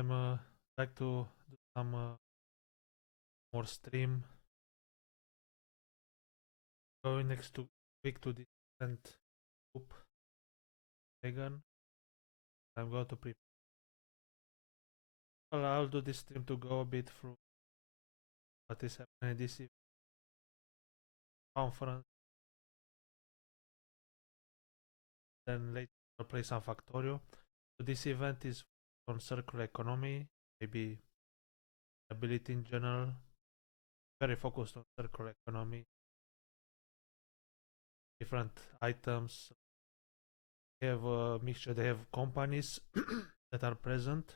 I'm back to do some more stream. Going next week to the event group vegan. I'm going to prepare. Well, I'll do this stream to go a bit through what is happening at this conference. Then later I'll play some Factorio. So this event is on circular economy, maybe ability in general. Very focused on circular economy. Different items. They have a mixture. They have companies that are present.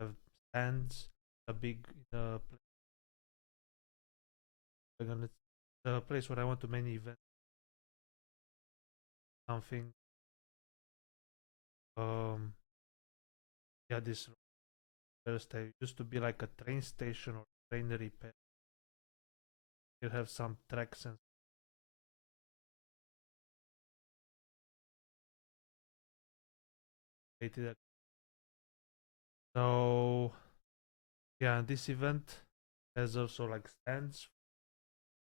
Have stands. A big the place where I want to main event something. Yeah, this first used to be like a train station or train repair. You have some tracks and so yeah, this event has also like stands,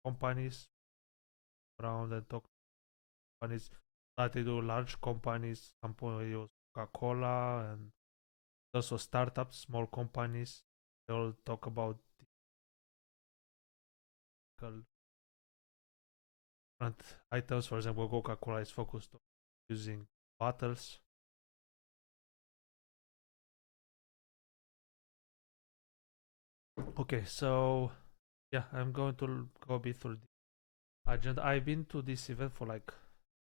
companies around and talk companies that they do large companies, some Coca-Cola and also startups, small companies. They all talk about different items. For example, Coca-Cola is focused on using bottles. Okay, so yeah, I'm going to go a bit through the agenda. I've been to this event for like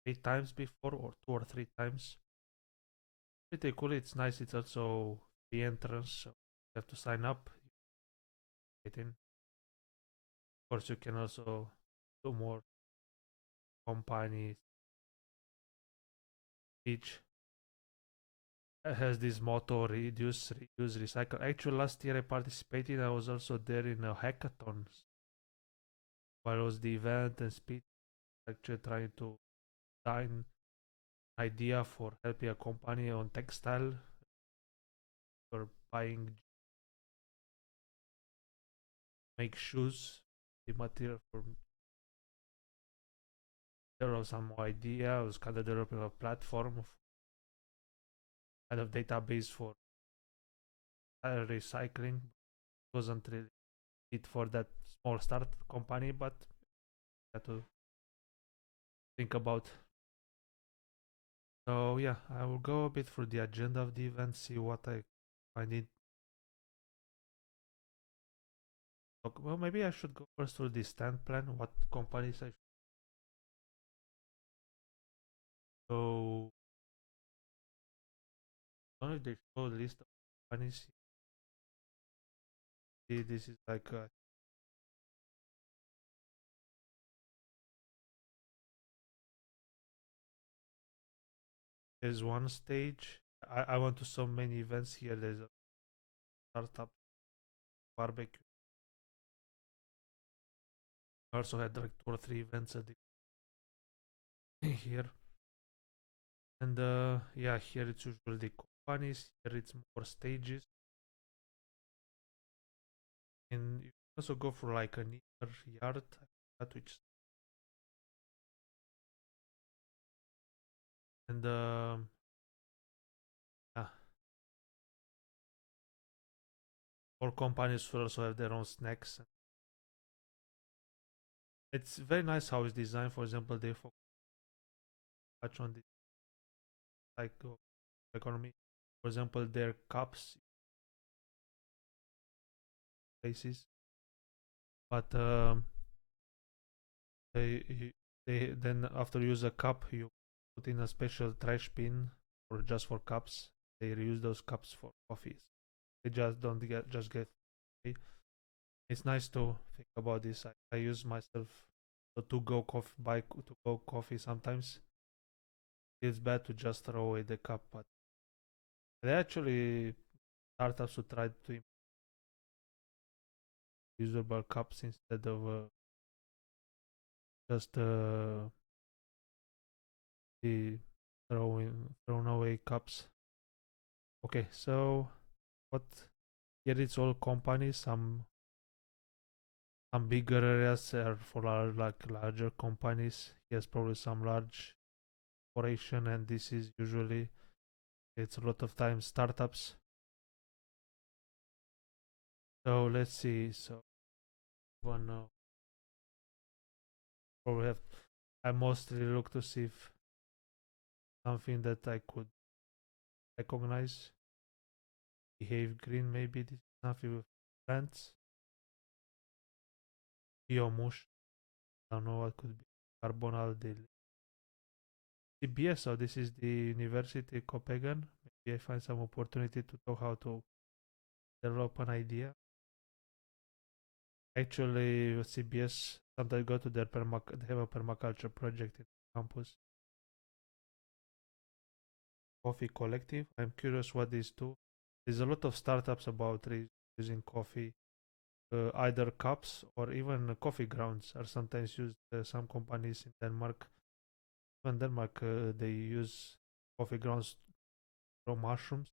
8 times before, or 2 or 3 times. Pretty cool. It's nice. It's also the entrance, so you have to sign up. Get in. Of course, you can also do more companies. Each has this motto: reduce, reuse, recycle. Actually, last year I participated. I was also there in a hackathon while it was the event and speech. Actually, trying to design idea for helping a company on textile or buying make shoes. The material for there was some idea. I was kind of developing a platform of kind of database for recycling. It wasn't really it for that small start company, but I had to think about. So yeah, I will go a bit through the agenda of the event, see what I need. Well, maybe I should go first through the stand plan. What companies I should. So I don't know if they show the list of companies. See, this is like there's one stage. I want to so many events here. There's a startup barbecue. I also had like 2 or 3 events at here. And yeah, here it's usually the companies. Here it's more stages. And you also go for like an inner yard, which and yeah, all companies will also have their own snacks. It's very nice how it's designed. For example, they touch on the like economy. For example, their cups places, but they they then after you use a cup, you put in a special trash bin or just for cups. They reuse those cups for coffees. They just don't get. It's nice to think about this. I use myself to go coffee buy to go coffee sometimes. It's bad to just throw away the cup, but they actually startups to try to usable cups instead of just the thrown away cups. Okay, so But here it's all companies. Some bigger areas are for like larger companies. Here's probably some large corporation, and this is usually it's a lot of times startups. So let's see. So one probably have. I mostly look to see if something that I could recognize. Behave green, maybe this is something with plants. Biomush. I don't know what could be. Carbonaldehyde. CBS, so this is the University Copenhagen. Maybe I find some opportunity to talk how to develop an idea. Actually, CBS sometimes go to their they have a permaculture project in campus. Coffee Collective. I'm curious what these do. There's a lot of startups about using coffee, either cups or even coffee grounds are sometimes used. Some companies in Denmark, they use coffee grounds from mushrooms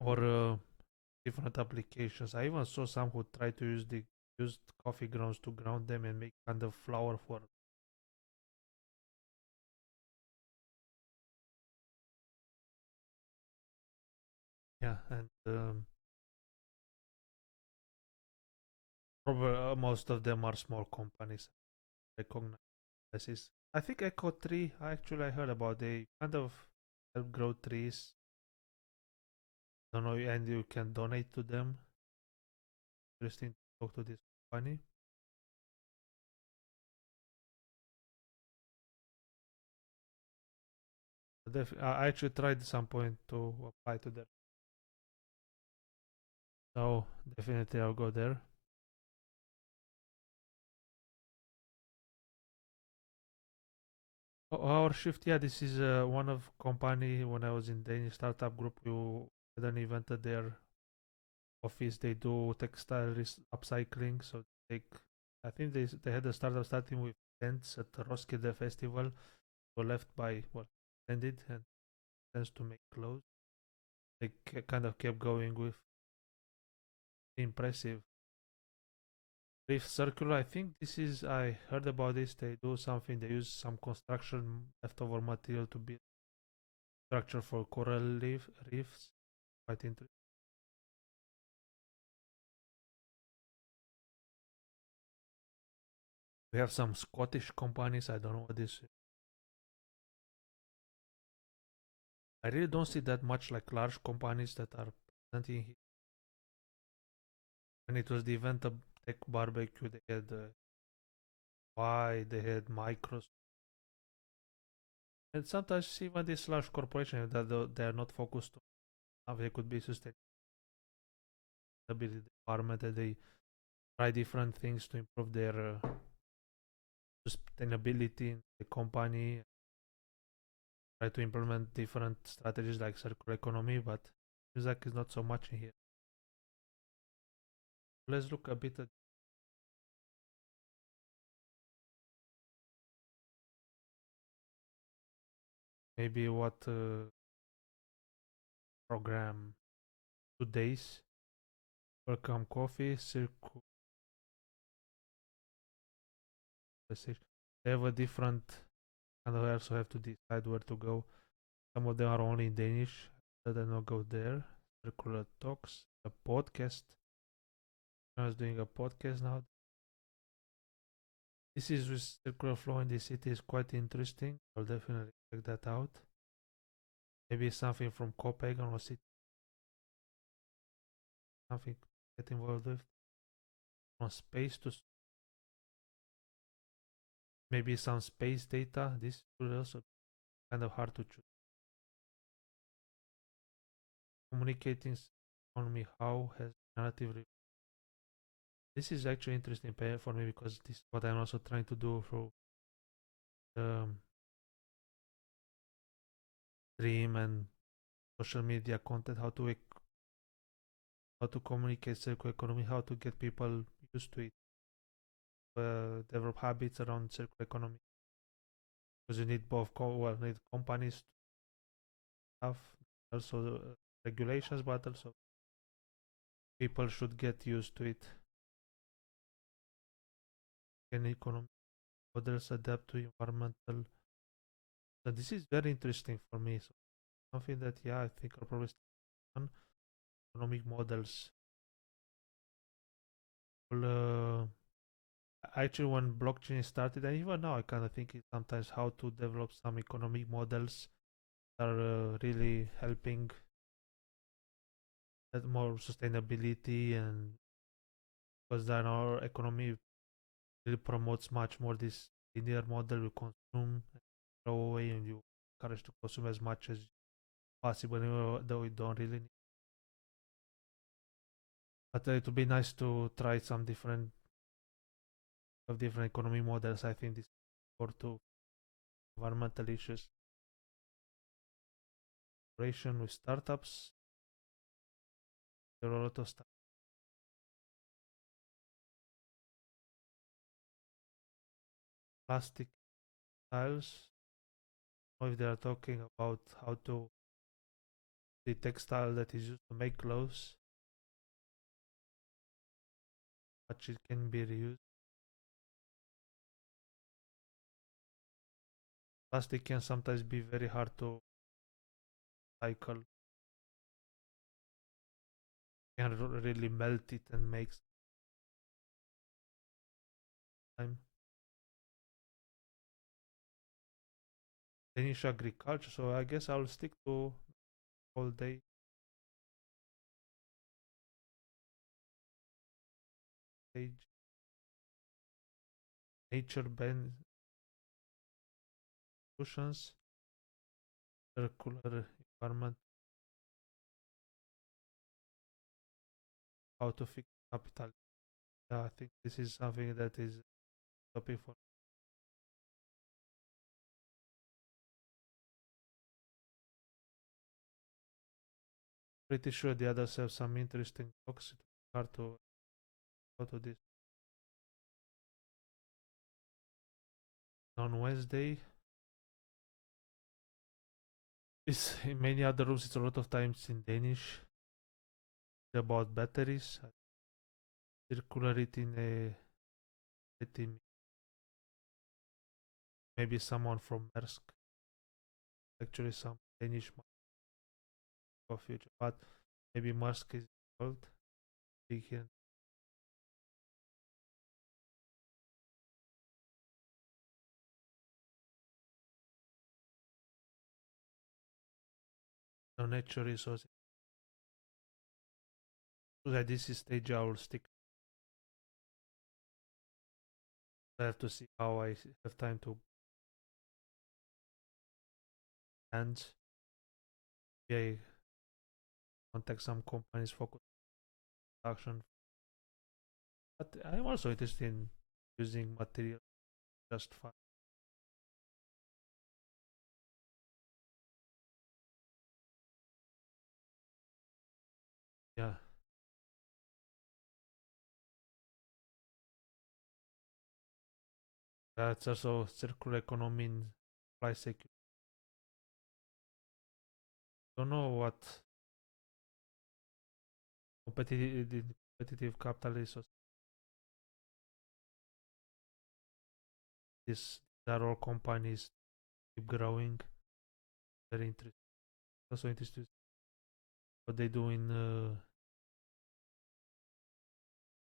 or different applications. I even saw some who try to use the used coffee grounds to ground them and make kind of flour for. Yeah, and probably most of them are small companies. Recognize this. I think Eco Tree. Actually, I heard about they kind of help grow trees. Don't know, and you can donate to them. Interesting to talk to this company. I actually tried at some point to apply to them. So definitely I'll go there. Our shift, yeah, this is one of company when I was in Danish startup group. You had an event at their office. They do textile upcycling. So they, I think they had a startup starting with tents at the Roskilde Festival. So left by what ended and tends to make clothes. They kind of kept going with impressive. Reef Circular, I think this is, I heard about this. They do something, they use some construction leftover material to build structure for coral reefs. Quite interesting. We have some Scottish companies. I don't know what this is. I really don't see that much like large companies that are presenting here. When it was the event of Tech Barbecue, they had Y, they had Microsoft. And sometimes even these large corporations that they are not focused on how they could be sustainability department, and they try different things to improve their sustainability in the company, try to implement different strategies like circular economy, but music is not so much in here. Let's look a bit at maybe what program today's welcome coffee circle. They have a different, and I also have to decide where to go. Some of them are only in Danish. That I not go there. Circular talks, a podcast. I was doing a podcast now. This is with circular flow in the city is quite interesting. I'll definitely check that out. Maybe something from Copenhagen or city, something get involved with. On space to maybe some space data. This will also be kind of hard to choose. Communicating economy, how has narrative. This is actually interesting for me because this is what I'm also trying to do through um, stream and social media content. How to communicate circular economy, how to get people used to it, develop habits around circular economy. Because you need both, need companies to have also regulations, but also people should get used to it. Can economic models adapt to environmental? So this is very interesting for me. So something that I think are probably on economic models. Well, actually, when blockchain started, and even now, I kind of think it sometimes how to develop some economic models that are really helping that more sustainability, and because then our economy really promotes much more this linear model. You consume, throw away, and you encourage to consume as much as possible, even though you don't really need. But it would be nice to try some different economic models. I think this for to environmental issues. Collaboration with startups. There are a lot of stuff. Plastic tiles. Or if they are talking about how to the textile that is used to make clothes, much it can be reused. Plastic can sometimes be very hard to cycle. You can really melt it and make time. Danish agriculture, so I guess I'll stick to all day age nature bend solutions, circular environment, how to fix capital. Yeah, I think this is something that is topic for pretty sure the others have some interesting talks. It's hard to go to this. On Wednesday, it's in many other rooms. It's a lot of times in Danish. It's about batteries, circularity in a team. Maybe someone from Maersk, actually some Danish for future, but maybe Maersk is involved. Big hint. No natural resources. So at this stage, I will stick. I have to see how I have time to and maybe I contact some companies focus on production. But I'm also interested in using material just fine. Yeah, that's also circular economy in supply security. Don't know what competitive capitalist this that all companies keep growing. Very interesting. Also interested what they do in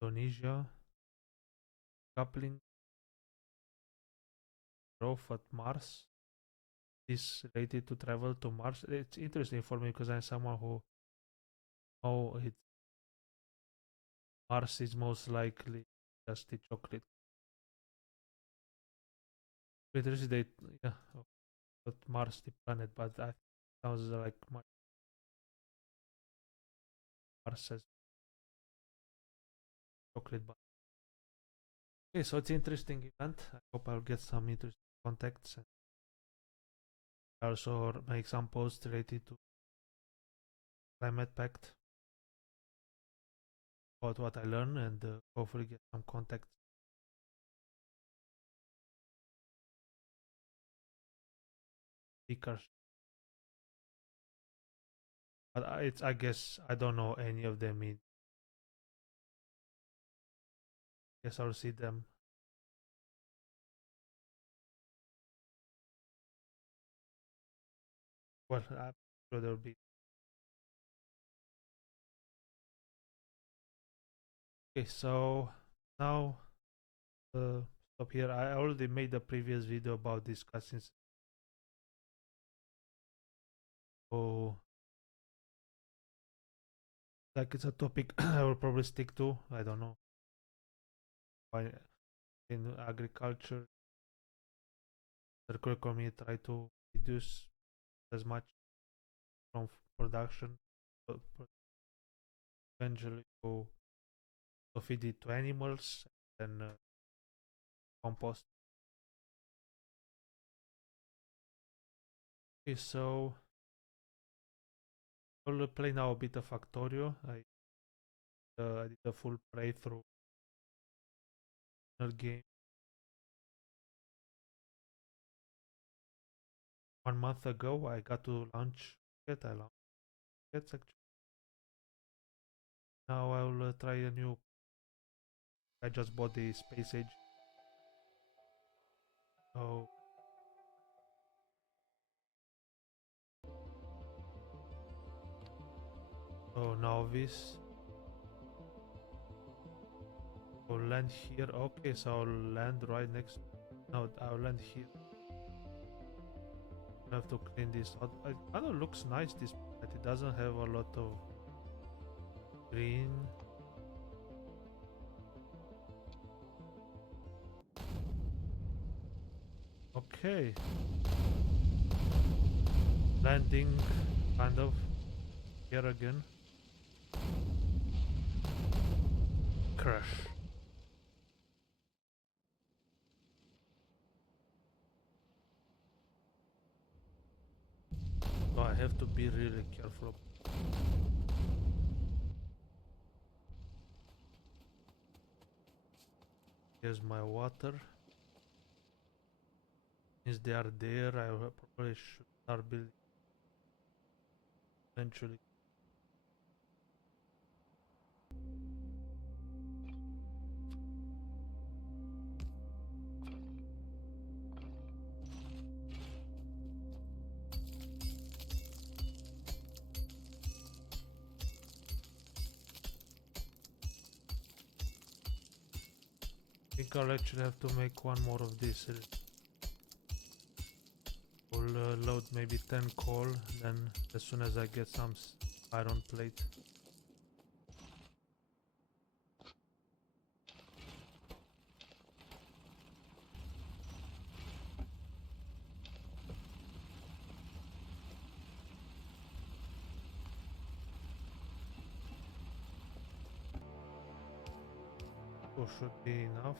Indonesia, coupling growth at Mars is related to travel to Mars. It's interesting for me because I'm someone who it Mars is most likely just a chocolate. Interesting they yeah, but Mars the planet, but that sounds like Mars as chocolate bar. Okay, so it's an interesting event. I hope I'll get some interesting contacts and also make some posts related to climate pact about what I learned and hopefully get some contacts. Speakers But I guess I don't know any of them in. Guess I'll see them. Well, I'm sure there'll be. Okay, so now stop here. I already made a previous video about discussing. So like it's a topic I will probably stick to. I don't know. Why in agriculture, circular economy try to reduce as much from production, but eventually to feed it to animals and compost. Okay, so I'll play now a bit of Factorio. I did a full playthrough in the game 1 month ago. I got to launch it. I launched it actually. Now I'll try a new. I just bought the Space Age. So novice. I'll land here. Okay, so I'll land right next. No, I'll land here. I have to clean this out. It kind of looks nice, this, but it doesn't have a lot of green. Okay. Landing, kind of. Here again. Crash. So I have to be really careful. Here's my water. Since they are there, I probably should start building eventually. I think I'll actually have to make one more of this. We'll load maybe 10 coal, then as soon as I get some iron plate. So should be enough.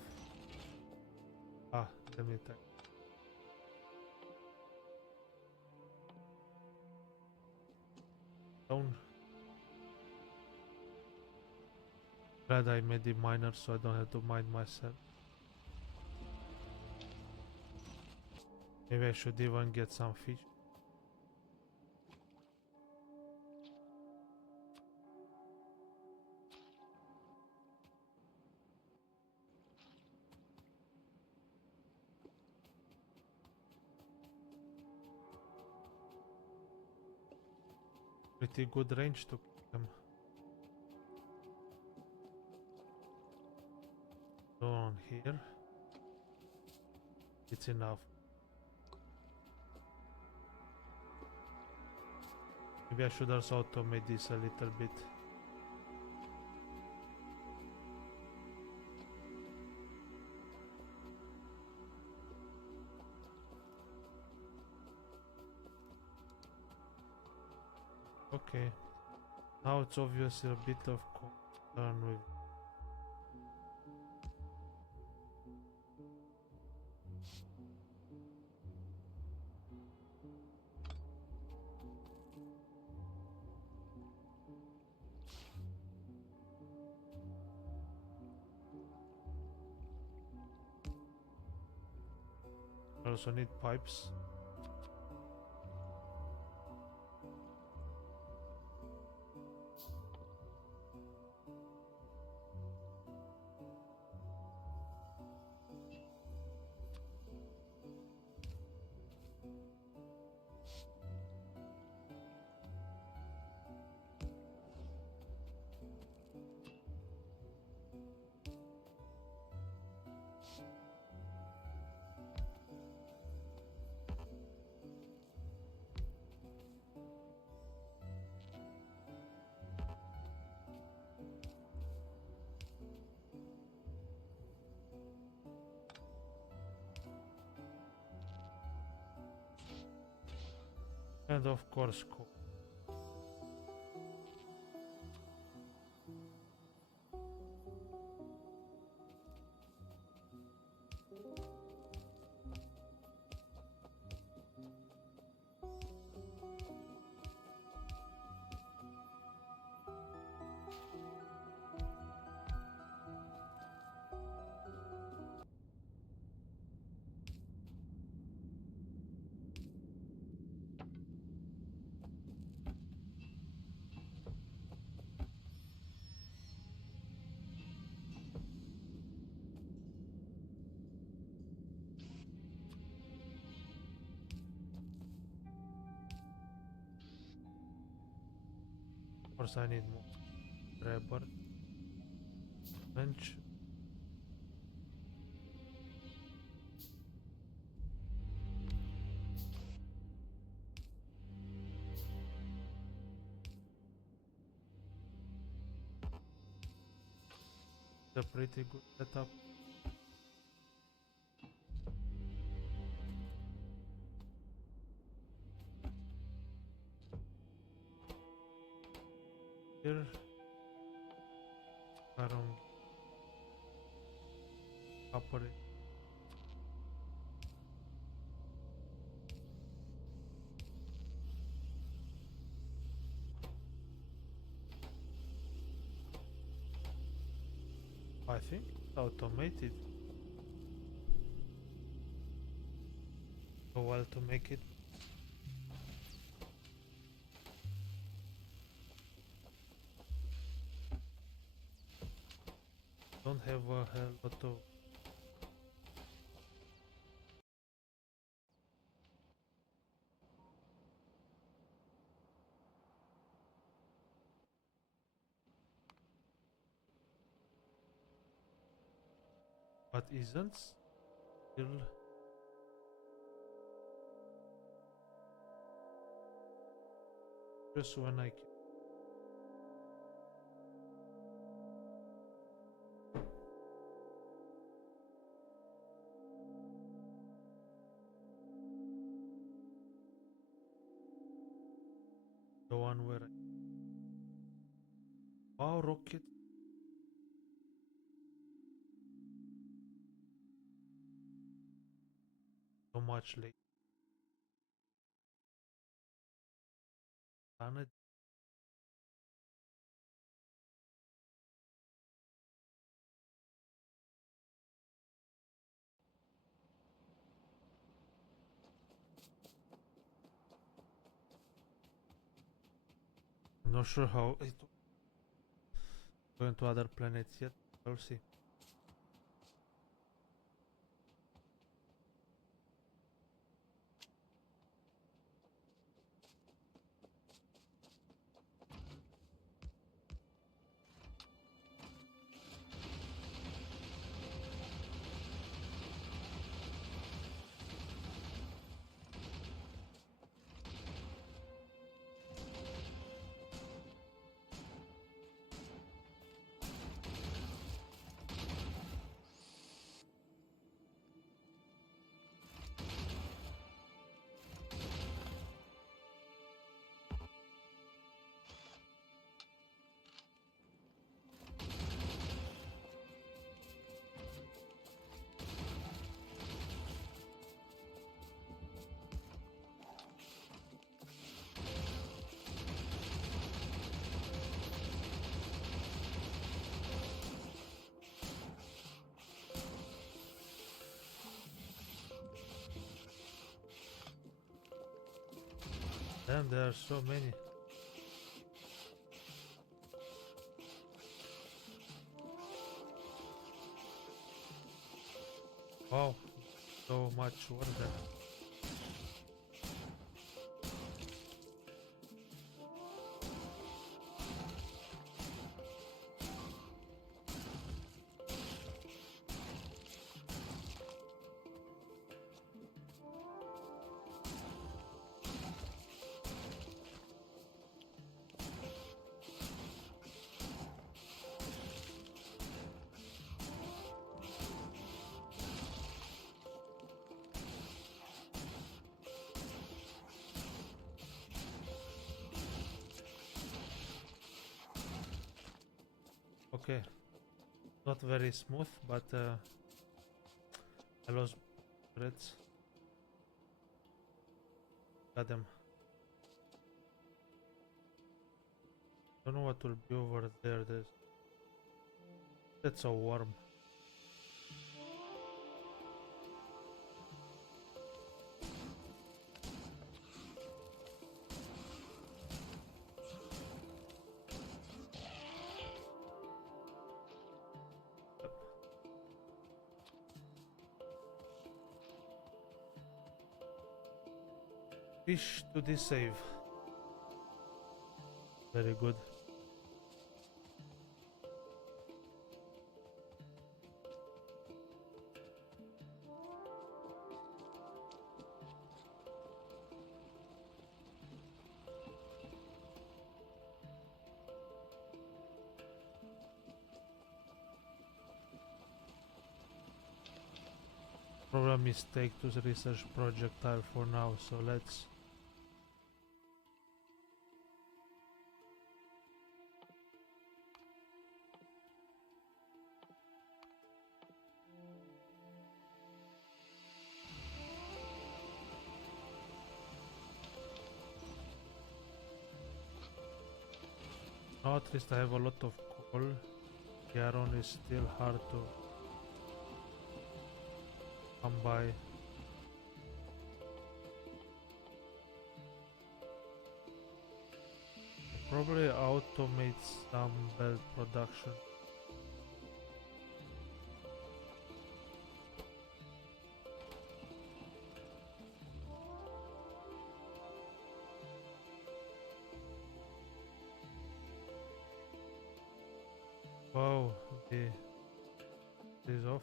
Ah, let me take. Down. Glad I made the miner so I don't have to mine myself. Maybe I should even get some fish. Pretty good range to kill them. So on here. It's enough. Maybe I should also automate this a little bit. Okay. Now it's obviously a bit of concern with I also need pipes. And of course, of course I need more rubber bench. A pretty good setup. Here, around copper. I think it's automated. So well to make it. Don't have a lot of. But isn't still just when I the one where wow rocket so much late planet. I'm not sure how it going to other planets yet. We'll see. Damn, there are so many. Wow, so much water. Okay, not very smooth, but I lost breaths. Got them. Don't know what will be over there. That's so warm. Fish to this save. Very good. Program mistake to the research projectile for now, so let's now at least I have a lot of coal. The iron is still hard to come by. Probably automate some belt production. Wow, the is off.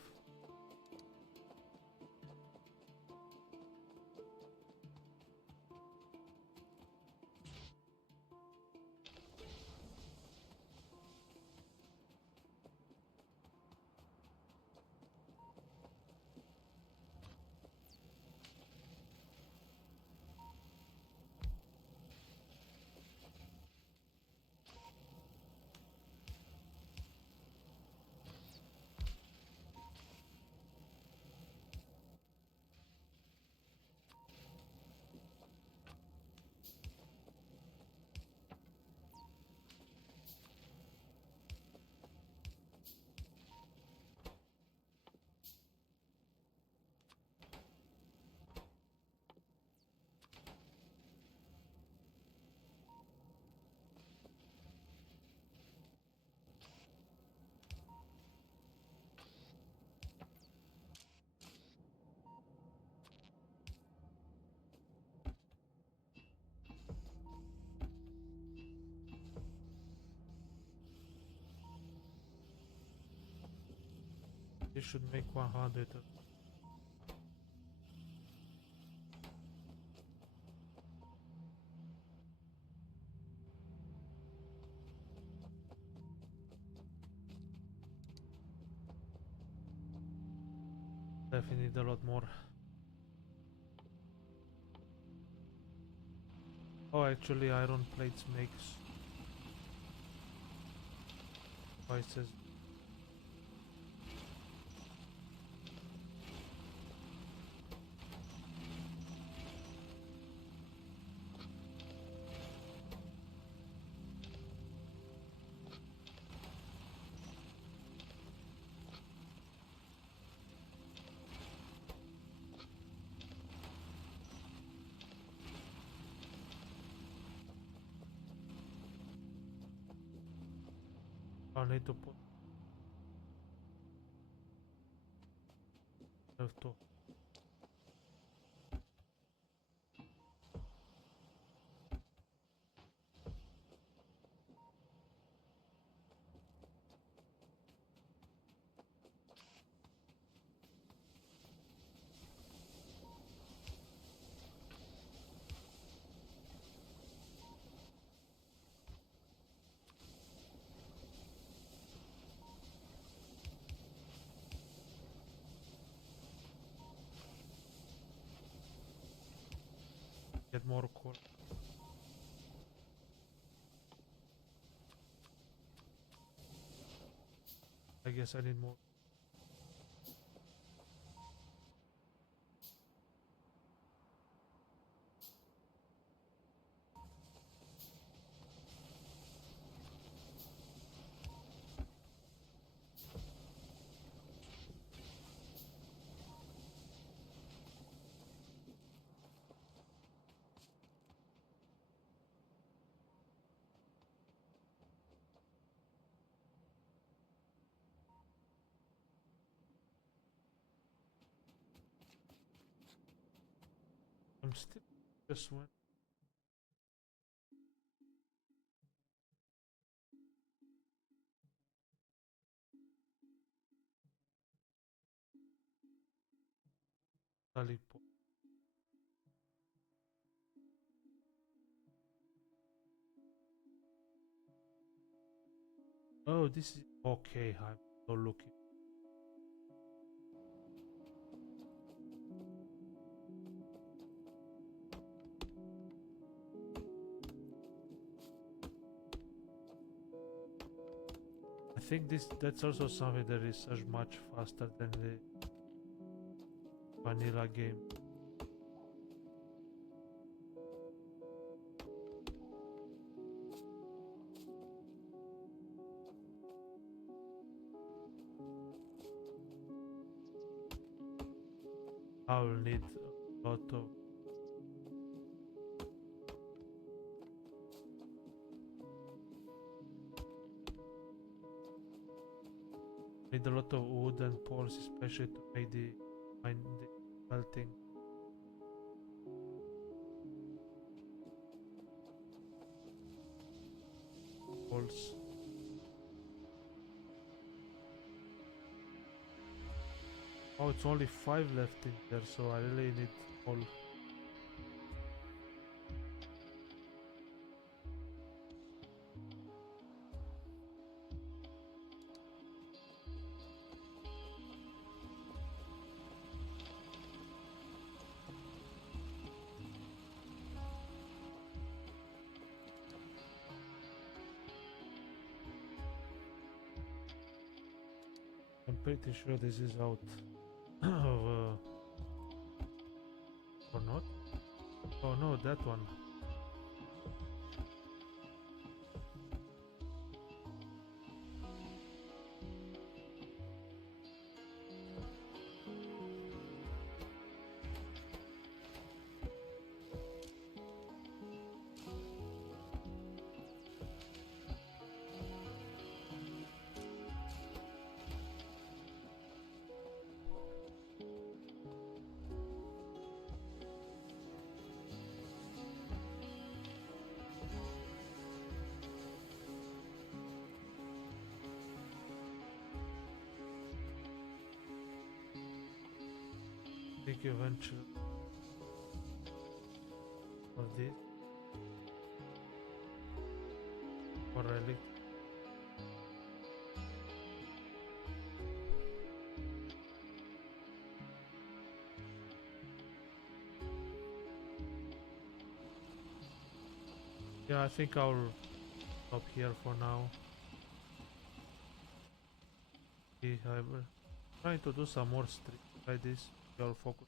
This should make 100. Definitely need a lot more. Oh, actually iron plates makes twice as I need to put have to. Get more coal. guess I need more. I'm still just one. Lollipop. Oh, this is okay. I'm not looking. I think that's also something that is much faster than the vanilla game. I will need a lot of wooden poles, especially to make the melting poles. Oh, it's only 5 left in there, so I really need all. I'm pretty sure this is out of or not. Oh no, that one. I think eventually of this or relic. Yeah, I think I'll stop here for now. I'm trying to do some more streams like this. I'll focus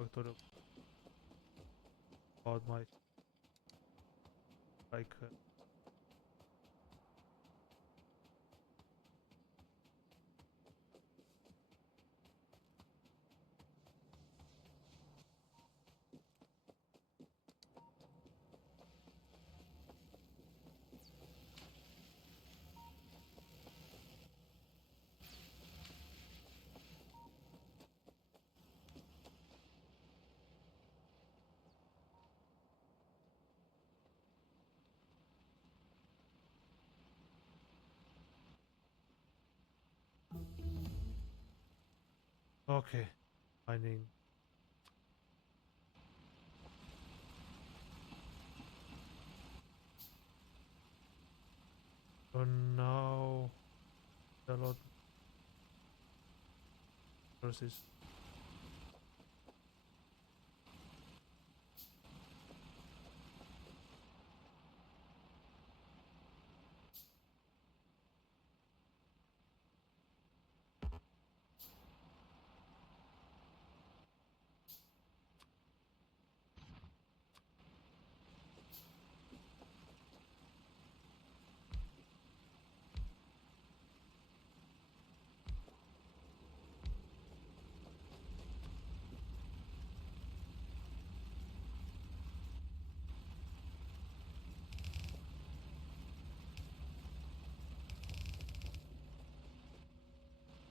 on Factorio about my like okay, mining. So now a lot of resources.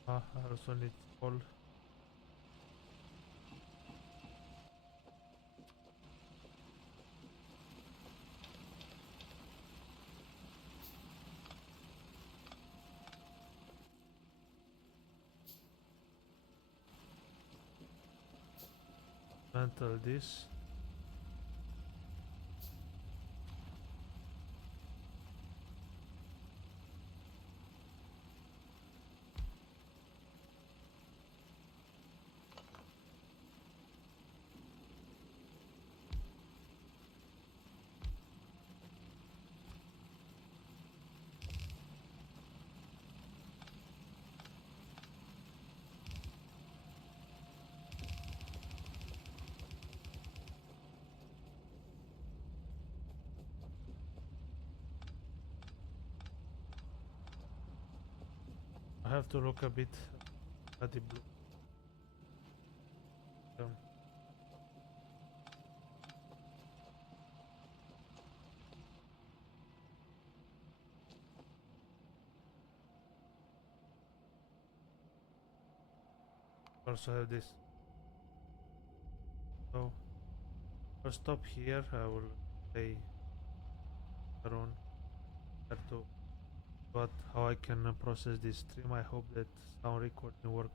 I also need coal. Mantle this. I have to look a bit at the blue. Also have this. So I'll stop here. I will play around to what how I can process this stream. I hope that sound recording work